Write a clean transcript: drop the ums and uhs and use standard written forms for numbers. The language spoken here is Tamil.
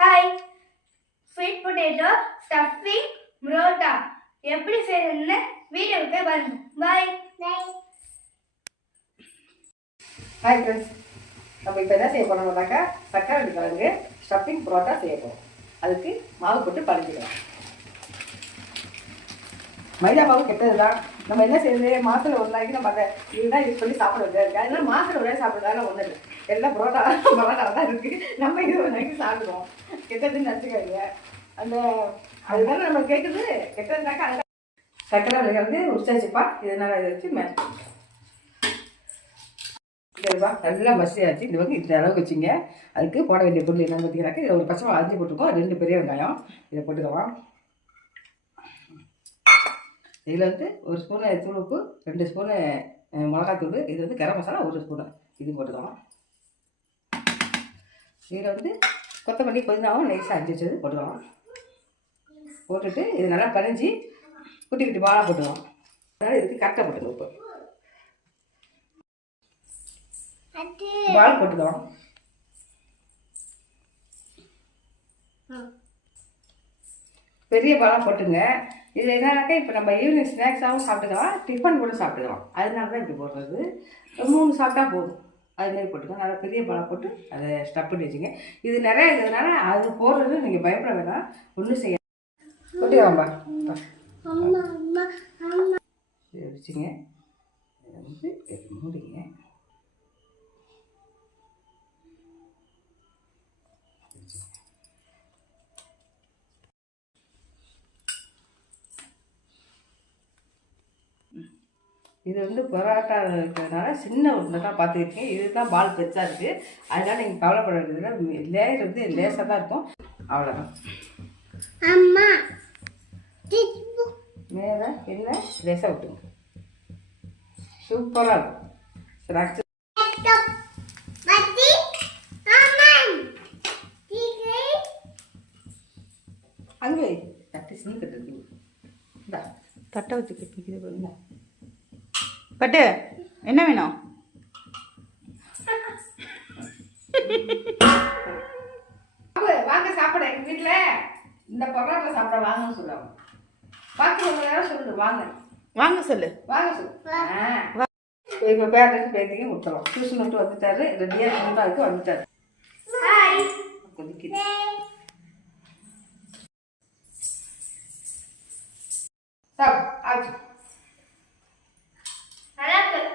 Hi, sweet potato stuffing parotta எப்படி செய்யறதுன்னு வீடியோவுக்கு பாருங்க. பாய். ஹாய் ஃப்ரெண்ட்ஸ், நம்ம இப்போ என்ன செய்ய போகிறோம்னாக்கா சக்கரை கிழங்கு ஸ்டஃபிங் புரோட்டா செய்ய போகிறோம். அதுக்கு மாவு போட்டு பழகிக்கலாம். மைதா மாவு கெட்டது தான். நம்ம என்ன செய்யுது, மாதத்தில் ஒரு நாளைக்கு நம்ம அதை இதுதான் யூஸ் பண்ணி சாப்பிடுறது. அதனால மாதத்தில் ஒரே சாப்பிட்றதால ஒன்றும் இல்லை, எல்லாம் பரோட்டா தான் இருக்குது. நம்ம இது ஒரு நாளைக்கு சாப்பிடுவோம். கெட்டதுன்னு நினச்சிக்காதீங்க. அந்த அதுதானே நம்ம கேட்குது. கெட்டதுனாக்கா அந்த சக்கரை வந்து உரிச்சாச்சுப்பா. இதனால் இதை வச்சு மேட்ச் பண்ணிக்கலாம். சரிப்பா, நல்லா மசியாச்சு. இது வந்து இந்த அளவுக்கு வச்சுங்க. அதுக்கு போட வேண்டிய பொருள் என்னன்னு பார்த்தீங்கன்னாக்கா, இதில் ஒரு பச்சை அரிஞ்சு போட்டுருக்கோம், 2 பெரிய வெங்காயம் இதை போட்டுக்கலாம். இதில் வந்து 1 ஸ்பூனு தூள் உப்பு, 2 ஸ்பூனு மிளகாத்தூள், இது வந்து கரம் மசாலா 1 ஸ்பூனு இது போட்டுக்கலாம். இதில் வந்து கொத்தமல்லி புதினாவும் நைஸாக அரிஞ்சு வச்சது போட்டுக்கலாம். போட்டுட்டு இது நல்லா பனைஞ்சி குட்டி குட்டி பாலாக போட்டுக்கலாம். அதனால் இதுக்கு கரெக்டாக போட்டுக்கலாம். உப்பு பால் போட்டுக்கலாம். பெரிய பாலாக போட்டுங்க. இதில் என்னன்னாக்கா இப்போ நம்ம ஈவினிங் ஸ்நாக்ஸாகவும் சாப்பிட்டுக்கலாம், டிஃபன் கூட சாப்பிட்டுக்கலாம். அதனால தான் இப்படி போடுறது. 3 சாப்பிட்டா போதும். அதுமாரி போட்டுக்கலாம். நல்லா பெரிய பாலாக போட்டு அதை ஸ்டப் பண்ணி வச்சுங்க. இது நிறைய இருக்கிறதுனால அது போடுறது நீங்கள் பயப்பட வேணாம், ஒன்றும் செய்ய போட்டுக்கலாம்ப்பா. இதை வச்சுங்க, இதை வந்து மூடிங்க. இது வந்து பரோட்டா இருக்கிறதுனால சின்ன உருண்டை பார்த்துருக்கேன். இதுதான் பால் பெருசாக இருக்குது. அதனால நீங்கள் கவலைப்பட வேண்டியதில்லை. லேயர் வந்து லேசாக தான் இருக்கும், அவ்வளோதான். மேலே என்ன லேசாக விட்டுங்க. சூப்பராக இருக்கும் ஸ்நாக்ஸ். அங்கே தட்டு சின்ன தட்டு இருக்குது, இந்த தட்டை வச்சு கட்டிக்கிது பாருங்க. பட்டு என்ன வேணும்? வாங்க சாப்பிட. எங்கள் வீட்டில் இந்த பரோட்டா சாப்பிட வாங்கன்னு சொல்லுவாங்க. பார்க்குறவங்க யாரும் சொல்லுது வாங்க வாங்க சொல்லு, வாங்க சொல்லு. இப்போ பேரண்ட்ஸ் பேத்திக்கு கொடுத்துருவோம். டியூஷன் விட்டு வந்துட்டாரு, ரெடியாக இருந்தாருக்கு வந்துட்டாரு. ஹாய். கொதிக்குது. சாப்பிடு ஆச்சு. நல்லா இருக்கு.